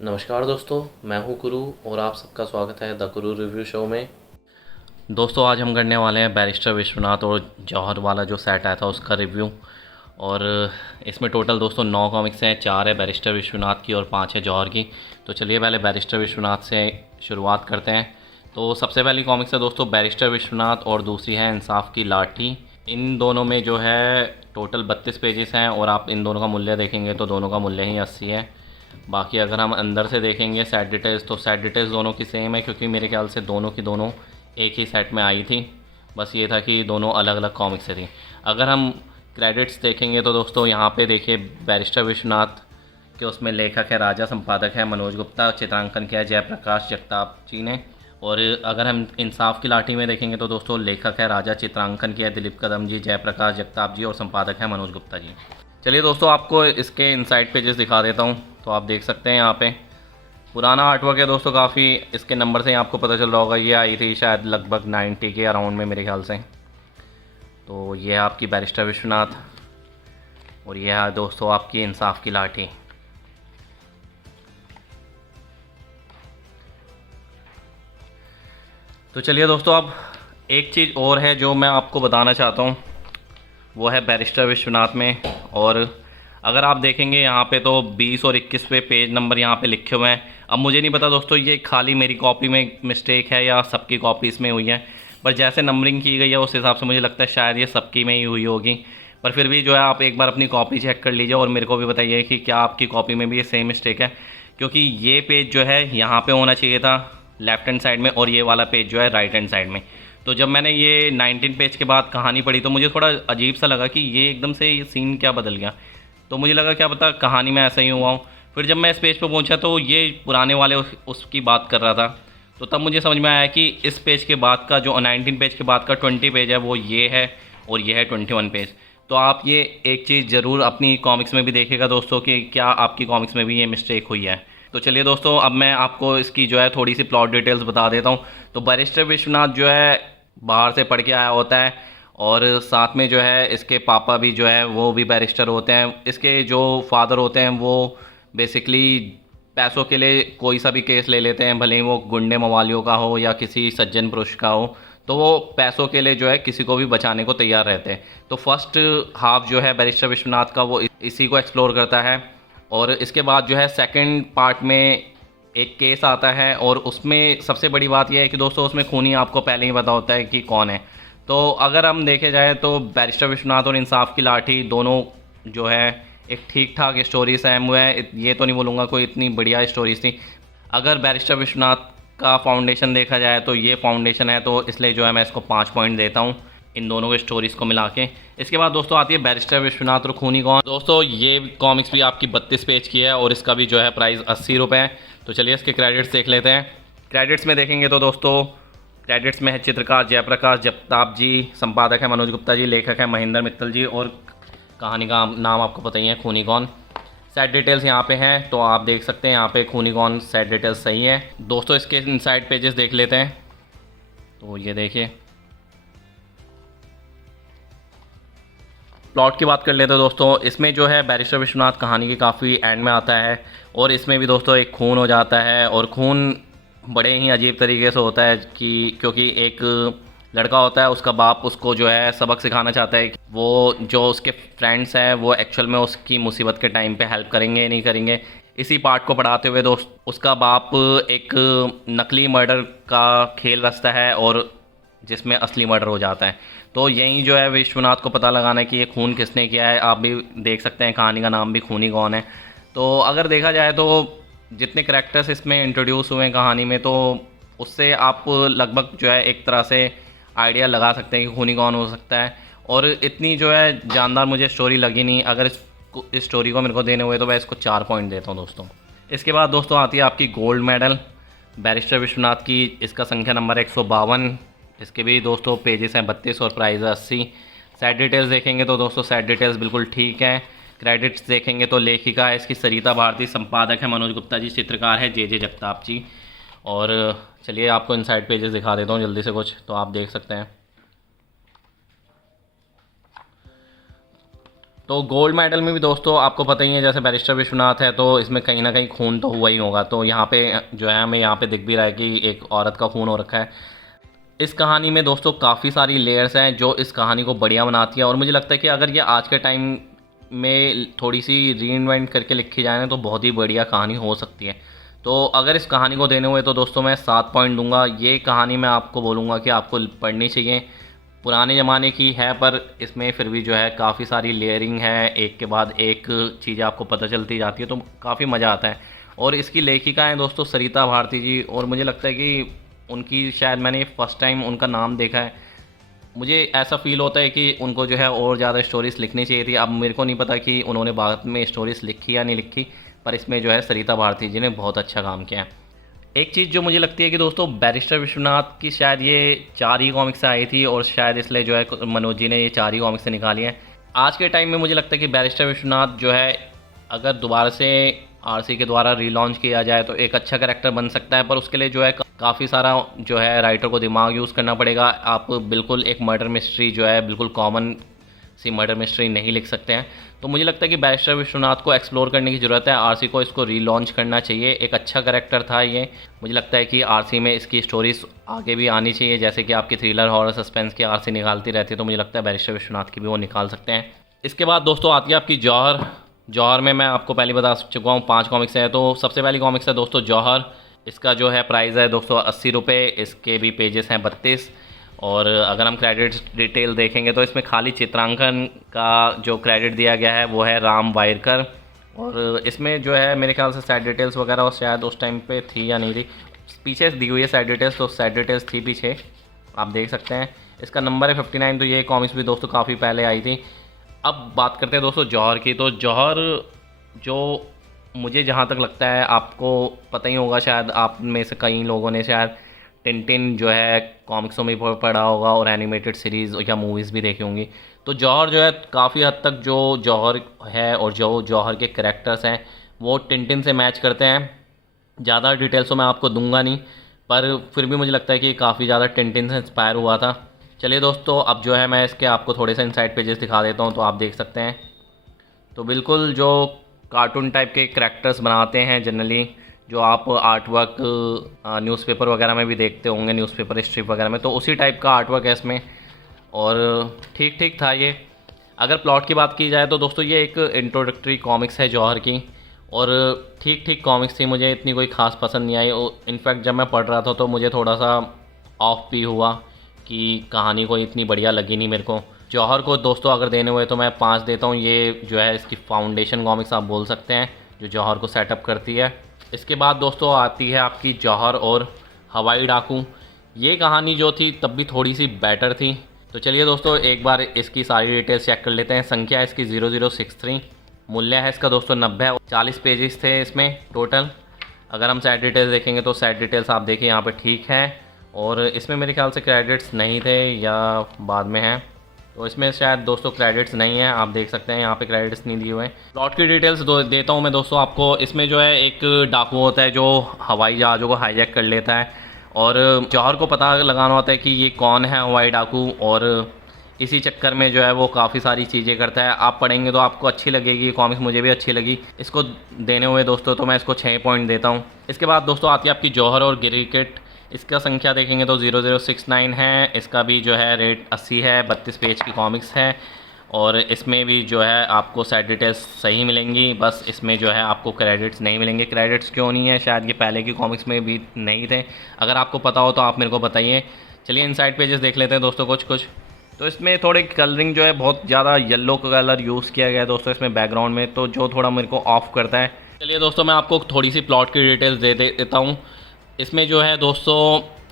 नमस्कार दोस्तों, मैं हूं गुरु और आप सबका स्वागत है द गुरु रिव्यू शो में। दोस्तों आज हम करने वाले हैं बैरिस्टर विश्वनाथ और जौहर वाला जो सेट आया था उसका रिव्यू। और इसमें टोटल दोस्तों 9 कॉमिक्स हैं, 4 है बैरिस्टर विश्वनाथ की और 5 है जौहर की। तो चलिए पहले बैरिस्टर विश्वनाथ से शुरुआत करते हैं। तो सबसे पहली कॉमिक्स है दोस्तों बैरिस्टर विश्वनाथ और दूसरी है इंसाफ की लाठी। इन दोनों में जो है टोटल 32 पेजेस हैं और आप इन दोनों का मूल्य देखेंगे तो दोनों का मूल्य ही 80 है। बाकी अगर हम अंदर से देखेंगे सेट डिटेल्स तो सेट डिटेल्स दोनों की सेम है, क्योंकि मेरे ख्याल से दोनों की दोनों एक ही सेट में आई थी। बस ये था कि दोनों अलग अलग कॉमिक्स से थी। अगर हम क्रेडिट्स देखेंगे तो दोस्तों यहाँ पे देखिए बैरिस्टर विश्वनाथ के उसमें लेखक है राजा, संपादक है मनोज गुप्ता, चित्रांकन किया है जयप्रकाश जगताप जी ने। और अगर हम इंसाफ की लाठी में देखेंगे तो दोस्तों लेखक है राजा, चित्रांकन किया है दिलीप कदम जी, जयप्रकाश जगताप जी और संपादक है मनोज गुप्ता जी। चलिए दोस्तों आपको इसके इनसाइड पेजेस दिखा देता हूँ। तो आप देख सकते हैं यहाँ पे पुराना आर्टवर्क है दोस्तों काफ़ी। इसके नंबर से ही आपको पता चल रहा होगा, ये आई थी शायद लगभग 90 के अराउंड में मेरे ख्याल से। तो ये है आपकी बैरिस्टर विश्वनाथ और ये है दोस्तों आपकी इंसाफ की लाठी। तो चलिए दोस्तों अब एक चीज़ और है जो मैं आपको बताना चाहता हूँ, वो है बैरिस्टर विश्वनाथ में। और अगर आप देखेंगे यहाँ पे तो 20 और 21 पे पेज नंबर यहाँ पे लिखे हुए हैं। अब मुझे नहीं पता दोस्तों ये खाली मेरी कॉपी में मिस्टेक है या सबकी कॉपीज़ में हुई है, पर जैसे नंबरिंग की गई है उस हिसाब से मुझे लगता है शायद ये सबकी में ही हुई होगी। पर फिर भी जो है आप एक बार अपनी कॉपी चेक कर लीजिए और मेरे को भी बताइए कि क्या आपकी कॉपी में भी ये सेम मिस्टेक है, क्योंकि ये पेज जो है यहाँ पर होना चाहिए था लेफ्ट हैंड साइड में और ये वाला पेज जो है राइट हैंड साइड में। तो जब मैंने ये 19 पेज के बाद कहानी पढ़ी तो मुझे थोड़ा अजीब सा लगा कि ये एकदम से ये सीन क्या बदल गया। तो मुझे लगा क्या पता कहानी में ऐसा ही हुआ हूँ। फिर जब मैं इस पेज पर पहुँचा तो ये पुराने वाले उसकी बात कर रहा था। तो तब मुझे समझ में आया कि इस पेज के बाद का जो 19 पेज के बाद का 20 पेज है वो ये है और ये है 21 पेज। तो आप ये एक चीज़ ज़रूर अपनी कॉमिक्स में भी देखेगा दोस्तों कि क्या आपकी कॉमिक्स में भी ये मिस्टेक हुई है। तो चलिए दोस्तों अब मैं आपको इसकी जो है थोड़ी सी प्लॉट डिटेल्स बता देता हूँ। तो बैरिस्टर विश्वनाथ जो है बाहर से पढ़ के आया होता है और साथ में जो है इसके पापा भी जो है वो भी बैरिस्टर होते हैं। इसके जो फादर होते हैं वो बेसिकली पैसों के लिए कोई सा भी केस ले लेते हैं, भले ही वो गुंडे मवालियों का हो या किसी सज्जन पुरुष का हो, तो वो पैसों के लिए जो है किसी को भी बचाने को तैयार रहते हैं। तो फर्स्ट हाफ जो है बैरिस्टर विश्वनाथ का वो इसी को एक्सप्लोर करता है। और इसके बाद जो है सेकंड पार्ट में एक केस आता है और उसमें सबसे बड़ी बात यह है कि दोस्तों उसमें खूनी आपको पहले ही पता होता है कि कौन है। तो अगर हम देखे जाए तो बैरिस्टर विश्वनाथ और इंसाफ की लाठी दोनों जो है एक ठीक ठाक स्टोरीज हैं। मैं ये तो नहीं बोलूँगा कोई इतनी बढ़िया स्टोरीज थी। अगर बैरिस्टर विश्वनाथ का फाउंडेशन देखा जाए तो ये फाउंडेशन है, तो इसलिए जो है मैं इसको 5 पॉइंट देता हूँ इन दोनों के स्टोरीज़ को मिला के। इसके बाद दोस्तों आती है बैरिस्टर विश्वनाथ और खूनी कौन। दोस्तों ये कॉमिक्स भी आपकी 32 पेज की है और इसका भी जो है प्राइस 80 रुपये है। तो चलिए इसके क्रेडिट्स देख लेते हैं। क्रेडिट्स में देखेंगे तो दोस्तों क्रेडिट्स में है चित्रकार जयप्रकाश जगताप जी, संपादक है मनोज गुप्ता जी, लेखक है महेंद्र मित्तल जी और कहानी का नाम आपको पता ही है खूनी कौन। सेट डिटेल्स यहाँ पे हैं तो आप देख सकते हैं यहाँ पे खूनी कौन सेट डिटेल्स सही है। दोस्तों इसके इनसाइड पेजेस देख लेते हैं। तो ये देखिए प्लॉट की बात कर लेते हैं दोस्तों। इसमें जो है बैरिस्टर विश्वनाथ कहानी की काफ़ी एंड में आता है और इसमें भी दोस्तों एक खून हो जाता है और खून बड़े ही अजीब तरीके से होता है कि क्योंकि एक लड़का होता है, उसका बाप उसको जो है सबक सिखाना चाहता है कि वो जो उसके फ्रेंड्स हैं वो एक्चुअल में उसकी मुसीबत के टाइम पे हेल्प करेंगे नहीं करेंगे। इसी पार्ट को पढ़ाते हुए दोस्त उसका बाप एक नकली मर्डर का खेल रचता है और जिसमें असली मर्डर हो जाता है। तो यही जो है विश्वनाथ को पता लगाना है कि ये खून किसने किया है। आप भी देख सकते हैं कहानी का नाम भी खूनी कौन है। तो अगर देखा जाए तो जितने करैक्टर्स इसमें इंट्रोड्यूस हुए हैं कहानी में, तो उससे आप लगभग जो है एक तरह से आइडिया लगा सकते हैं कि खूनी कौन हो सकता है। और इतनी जो है जानदार मुझे स्टोरी लगी नहीं। अगर इस स्टोरी को मेरे को देने हुए तो मैं इसको 4 पॉइंट देता हूँ दोस्तों। इसके बाद दोस्तों आती है आपकी गोल्ड मेडल बैरिस्टर विश्वनाथ की। इसका संख्या नंबर 152। इसके भी दोस्तों पेजेस हैं 32 और प्राइस है 80। सेट डिटेल्स देखेंगे तो दोस्तों सेट डिटेल्स बिल्कुल ठीक हैं। क्रेडिट्स देखेंगे तो लेखिका है इसकी सरिता भारती, संपादक है मनोज गुप्ता जी, चित्रकार है जे जगताप जी। और चलिए आपको इनसाइड पेजेस दिखा देता हूँ जल्दी से कुछ, तो आप देख सकते हैं। तो गोल्ड मेडल में भी दोस्तों आपको पता ही है, जैसे बैरिस्टर विश्वनाथ है तो इसमें कहीं ना कहीं खून तो हुआ ही होगा। तो यहाँ पे जो है हमें यहाँ पे दिख भी रहा है कि एक औरत का खून हो रखा है। इस कहानी में दोस्तों काफ़ी सारी लेयर्स हैं जो इस कहानी को बढ़िया बनाती है, और मुझे लगता है कि अगर ये आज के टाइम में थोड़ी सी रीइन्वेंट करके लिखी जाए ना तो बहुत ही बढ़िया कहानी हो सकती है। तो अगर इस कहानी को देने हुए तो दोस्तों मैं 7 पॉइंट दूंगा। ये कहानी मैं आपको बोलूँगा कि आपको पढ़नी चाहिए। पुराने ज़माने की है पर इसमें फिर भी जो है काफ़ी सारी लेयरिंग है, एक के बाद एक चीज़ें आपको पता चलती जाती है, तो काफ़ी मज़ा आता है। और इसकी लेखिका हैं दोस्तों सरिता भारती जी, और मुझे लगता है कि उनकी शायद मैंने फ़र्स्ट टाइम उनका नाम देखा है। मुझे ऐसा फ़ील होता है कि उनको जो है और ज़्यादा स्टोरीज़ लिखनी चाहिए थी। अब मेरे को नहीं पता कि उन्होंने बाद में स्टोरीज़ लिखी या नहीं लिखी, पर इसमें जो है सरिता भारती जी ने बहुत अच्छा काम किया है। एक चीज़ जो मुझे लगती है कि दोस्तों बैरिस्टर विश्वनाथ की शायद ये 4 ही कॉमिक्स से आई थी, और शायद इसलिए जो है मनोज जी ने ये 4 ही कॉमिक्स से निकाली हैं। आज के टाइम में मुझे लगता है कि बैरिस्टर विश्वनाथ जो है अगर दोबारा से आरसी के द्वारा रीलॉन्च किया जाए तो एक अच्छा कैरेक्टर बन सकता है, पर उसके लिए जो है काफ़ी सारा जो है राइटर को दिमाग यूज़ करना पड़ेगा। आप बिल्कुल एक मर्डर मिस्ट्री जो है बिल्कुल कॉमन सी मर्डर मिस्ट्री नहीं लिख सकते हैं। तो मुझे लगता है कि बैरिस्टर विश्वनाथ को एक्सप्लोर करने की ज़रूरत है, आरसी को इसको रीलॉन्च करना चाहिए। एक अच्छा कैरेक्टर था ये, मुझे लगता है कि आरसी में इसकी स्टोरीज आगे भी आनी चाहिए, जैसे कि आपकी थ्रिलर हॉरर सस्पेंस की आरसी निकालती रहती है, तो मुझे लगता है बैरिस्टर विश्वनाथ की भी वो निकाल सकते हैं। इसके बाद दोस्तों आती है आपकी जौहर। जौहर में मैं आपको पहले बता चुका हूँ 5 कॉमिक्स हैं। तो सबसे पहली कॉमिक्स है दोस्तों जौहर। इसका जो है प्राइस है दोस्तों 80 रुपये। इसके भी पेजेस हैं 32, और अगर हम क्रेडिट डिटेल देखेंगे तो इसमें खाली चित्रांकन का जो क्रेडिट दिया गया है वो है राम वायरकर, और इसमें जो है मेरे ख्याल से साइड डिटेल्स वगैरह और शायद उस टाइम पे थी या नहीं थी, पीछे दी हुई है साइड डिटेल्स, तो साइड डिटेल्स थी पीछे, आप देख सकते हैं। इसका नंबर है 59। तो ये कॉमिक्स भी दोस्तों काफ़ी पहले आई थी। अब बात करते हैं दोस्तों जौहर की। तो जौहर जो मुझे जहाँ तक लगता है, आपको पता ही होगा शायद, आप में से कई लोगों ने शायद टिंटिन जो है कॉमिक्सों में पढ़ा होगा और एनिमेटेड सीरीज़ या मूवीज़ भी देखी होंगी। तो जौहर जो है काफ़ी हद तक जो जौहर है और जो जौहर के कैरेक्टर्स हैं वो टिंटिन से मैच करते हैं। ज़्यादा डिटेल्स तो मैं आपको दूंगा नहीं, पर फिर भी मुझे लगता है कि काफ़ी ज़्यादा टिंटिन से इंस्पायर हुआ था। चलिए दोस्तों, अब जो है मैं इसके आपको थोड़े से इनसाइड पेजेस दिखा देता हूँ, तो आप देख सकते हैं। तो बिल्कुल जो कार्टून टाइप के करैक्टर्स बनाते हैं जनरली, जो आप आर्ट वर्क न्यूज़पेपर वगैरह में भी देखते होंगे, न्यूज़पेपर स्ट्रिप वगैरह में, तो उसी टाइप का आर्ट वर्क है इसमें, और ठीक ठीक था ये। अगर प्लॉट की बात की जाए तो दोस्तों ये एक इंट्रोडक्टरी कॉमिक्स है जौहर की, और ठीक ठीक कॉमिक्स थी, मुझे इतनी कोई ख़ास पसंद नहीं आई। इनफैक्ट जब मैं पढ़ रहा था तो मुझे थोड़ा सा ऑफ भी हुआ कि कहानी कोई इतनी बढ़िया लगी नहीं मेरे को। जौहर को दोस्तों अगर देने हुए तो मैं 5 देता हूँ। ये जो है इसकी फाउंडेशन कॉमिक्स आप बोल सकते हैं, जो जौहर को सेटअप करती है। इसके बाद दोस्तों आती है आपकी जौहर और हवाई डाकू। ये कहानी जो थी तब भी थोड़ी सी बेटर थी। तो चलिए दोस्तों एक बार इसकी सारी डिटेल्स चेक कर लेते हैं। संख्या इसकी 0063, मूल्य है इसका दोस्तों 90, 40 पेजेस थे इसमें टोटल। अगर हम सेट डिटेल्स देखेंगे तो सेट डिटेल्स आप देखिए यहाँ पे ठीक है, और इसमें मेरे ख्याल से क्रेडिट्स नहीं थे या बाद में हैं, तो इसमें शायद दोस्तों क्रेडिट्स नहीं है, आप देख सकते हैं यहाँ पे क्रेडिट्स नहीं दिए हुए हैं। प्लॉट की डिटेल्स देता हूँ मैं दोस्तों आपको। इसमें जो है एक डाकू होता है जो हवाई जहाज़ों को हाईजैक कर लेता है, और जौहर को पता लगाना होता है कि ये कौन है हवाई डाकू, और इसी चक्कर में जो है वो काफ़ी सारी चीज़ें करता है। आप पढ़ेंगे तो आपको अच्छी लगेगी कॉमिक्स, मुझे भी अच्छी लगी। इसको देने हुए दोस्तों तो मैं इसको 6 पॉइंट देता हूँ। इसके बाद दोस्तों आती है आपकी जौहर और गिरिकेट। इसका संख्या देखेंगे तो 0069 है। इसका भी जो है रेट 80 है, 32 पेज की कॉमिक्स है, और इसमें भी जो है आपको साइड डिटेल्स सही मिलेंगी, बस इसमें जो है आपको क्रेडिट्स नहीं मिलेंगे। क्रेडिट्स क्यों नहीं है, शायद ये पहले की कॉमिक्स में भी नहीं थे, अगर आपको पता हो तो आप मेरे को बताइए। चलिए इनसाइड पेजेस देख लेते हैं दोस्तों कुछ। तो इसमें थोड़े कलरिंग जो है बहुत ज़्यादा येलो कलर यूज़ किया गया है दोस्तों इसमें बैकग्राउंड में, तो जो थोड़ा मेरे को ऑफ करता है। चलिए दोस्तों मैं आपको थोड़ी सी प्लॉट की डिटेल्स दे देता हूँ। इसमें जो है दोस्तों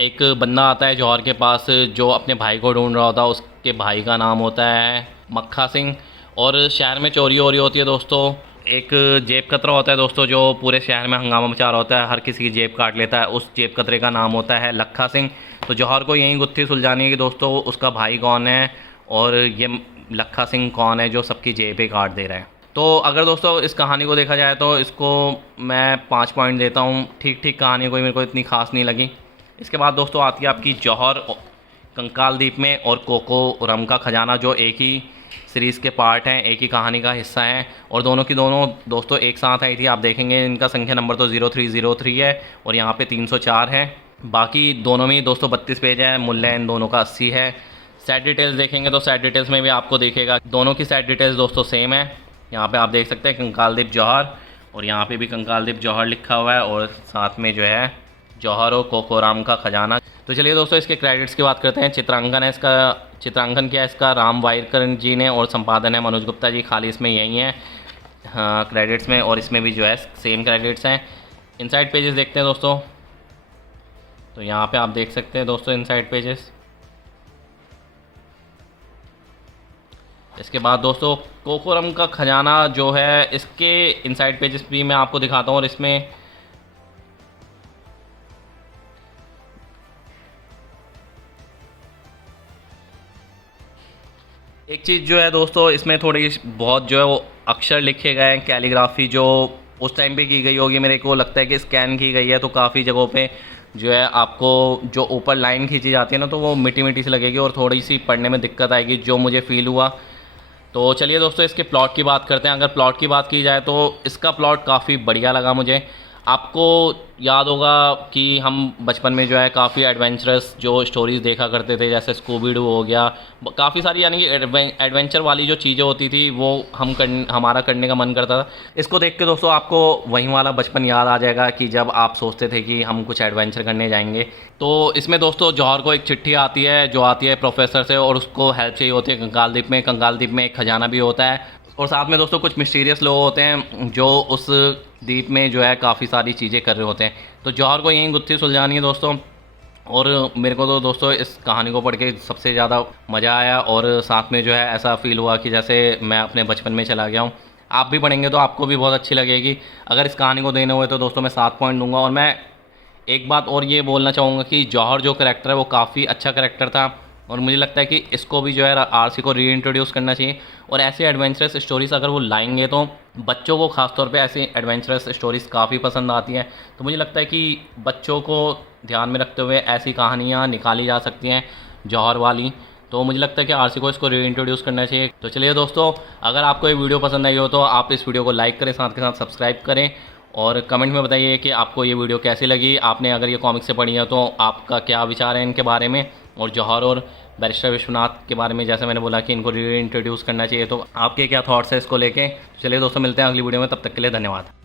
एक बंदा आता है जौहर के पास जो अपने भाई को ढूंढ रहा होता है। उसके भाई का नाम होता है मक्खा सिंह, और शहर में चोरी हो रही होती है दोस्तों। एक जेब कतरा होता है दोस्तों जो पूरे शहर में हंगामा मचा रहा होता है, हर किसी की जेब काट लेता है। उस जेब कतरे का नाम होता है लक्खा सिंह। तो जौहर को यही गुत्थी सुलझानी है कि दोस्तों उसका भाई कौन है और ये लक्खा सिंह कौन है जो सबकी जेबें काट दे रहा है। तो अगर दोस्तों इस कहानी को देखा जाए तो इसको मैं 5 पॉइंट देता हूँ। ठीक ठीक कहानी कोई मेरे को इतनी खास नहीं लगी। इसके बाद दोस्तों आती है आपकी जौहर कंकाल द्वीप में और कोको रम का खजाना, जो एक ही सीरीज़ के पार्ट हैं, एक ही कहानी का हिस्सा हैं और दोनों की दोनों दोस्तों एक साथ आई थी। आप देखेंगे इनका संख्या नंबर तो 0303 है और यहाँ पे 304 है। बाकी दोनों में ही दोस्तों 32 पेज है। मूल्य इन दोनों का 80 है। सेट डिटेल्स देखेंगे तो सेट डिटेल्स में भी आपको दिखेगा दोनों की सेट डिटेल्स दोस्तों सेम है। यहाँ पे आप देख सकते हैं कंकाल द्वीप जौहर, और यहाँ पे भी कंकाल द्वीप जौहर लिखा हुआ है और साथ में जो है जौहर और कोकोराम का खजाना। तो चलिए दोस्तों इसके क्रेडिट्स की बात करते हैं। चित्रांकन है इसका, चित्रांकन किया इसका राम वायरकर जी ने और संपादन है मनोज गुप्ता जी। खाली इसमें यही है हाँ क्रेडिट्स में, और इसमें भी जो है सेम क्रेडिट्स हैं। इनसाइड पेजेस देखते हैं दोस्तों। तो यहाँ पे आप देख सकते हैं दोस्तों इनसाइड पेजेस। इसके बाद दोस्तों कोकोरम का खजाना जो है, इसके इनसाइड पेजेस भी मैं आपको दिखाता हूँ। और इसमें एक चीज़ जो है दोस्तों, इसमें थोड़ी बहुत जो है वो अक्षर लिखे गए हैं, कैलीग्राफी जो उस टाइम पे की गई होगी, मेरे को लगता है कि स्कैन की गई है। तो काफ़ी जगहों पे जो है आपको जो ऊपर लाइन खींची जाती है ना, तो वो मिट्टी मिट्टी से लगेगी और थोड़ी सी पढ़ने में दिक्कत आएगी, जो मुझे फ़ील हुआ। तो चलिए दोस्तों इसके प्लॉट की बात करते हैं। अगर प्लॉट की बात की जाए तो इसका प्लॉट काफ़ी बढ़िया लगा मुझे। आपको याद होगा कि हम बचपन में जो है काफ़ी एडवेंचरस जो स्टोरीज़ देखा करते थे, जैसे स्कूबी डू हो गया, काफ़ी सारी यानी कि एडवेंचर वाली जो चीज़ें होती थी वो हमारा करने का मन करता था। इसको देख के दोस्तों आपको वहीं वाला बचपन याद आ जाएगा कि जब आप सोचते थे कि हम कुछ एडवेंचर करने जाएंगे। तो इसमें दोस्तों जौहर को एक चिट्ठी आती है जो आती है प्रोफेसर से, और उसको हेल्प चाहिए होती है कंकाल द्वीप में। कंकाल द्वीप में एक खजाना भी होता है और साथ में दोस्तों कुछ मिस्टीरियस लोग होते हैं जो उस द्वीप में जो है काफ़ी सारी चीज़ें कर रहे होते हैं। तो जौहर को यही गुत्थी सुलझानी है दोस्तों। और मेरे को तो दोस्तों इस कहानी को पढ़ के सबसे ज़्यादा मज़ा आया और साथ में जो है ऐसा फ़ील हुआ कि जैसे मैं अपने बचपन में चला गया हूँ। आप भी पढ़ेंगे तो आपको भी बहुत अच्छी लगेगी। अगर इस कहानी को देने हुए तो दोस्तों मैं 7 पॉइंट दूंगा। और मैं एक बात और ये बोलना चाहूँगा कि जौहर जो करैक्टर है वो काफ़ी अच्छा करैक्टर था और मुझे लगता है कि इसको भी जो है आरसी को रीइंट्रोड्यूस करना चाहिए। और ऐसे एडवेंचरस स्टोरीज़ अगर वो लाएंगे तो बच्चों को ख़ासतौर पे ऐसी एडवेंचरस स्टोरीज़ काफ़ी पसंद आती हैं। तो मुझे लगता है कि बच्चों को ध्यान में रखते हुए ऐसी कहानियाँ निकाली जा सकती हैं जौहर वाली। तो मुझे लगता है कि आरसी को इसको रीइंट्रोड्यूस करना चाहिए। तो चलिए दोस्तों, अगर आपको ये वीडियो पसंद आई हो तो आप इस वीडियो को लाइक करें, साथ के साथ सब्सक्राइब करें और कमेंट में बताइए कि आपको ये वीडियो कैसी लगी। आपने अगर ये कॉमिक से पढ़ी है तो आपका क्या विचार है इनके बारे में, और जौहर और बैरिस्टर विश्वनाथ के बारे में जैसे मैंने बोला कि इनको रीइंट्रोड्यूस करना चाहिए। तो आपके क्या थॉट्स हैं इसको लेके। चलिए दोस्तों, मिलते हैं अगली वीडियो में, तब तक के लिए धन्यवाद।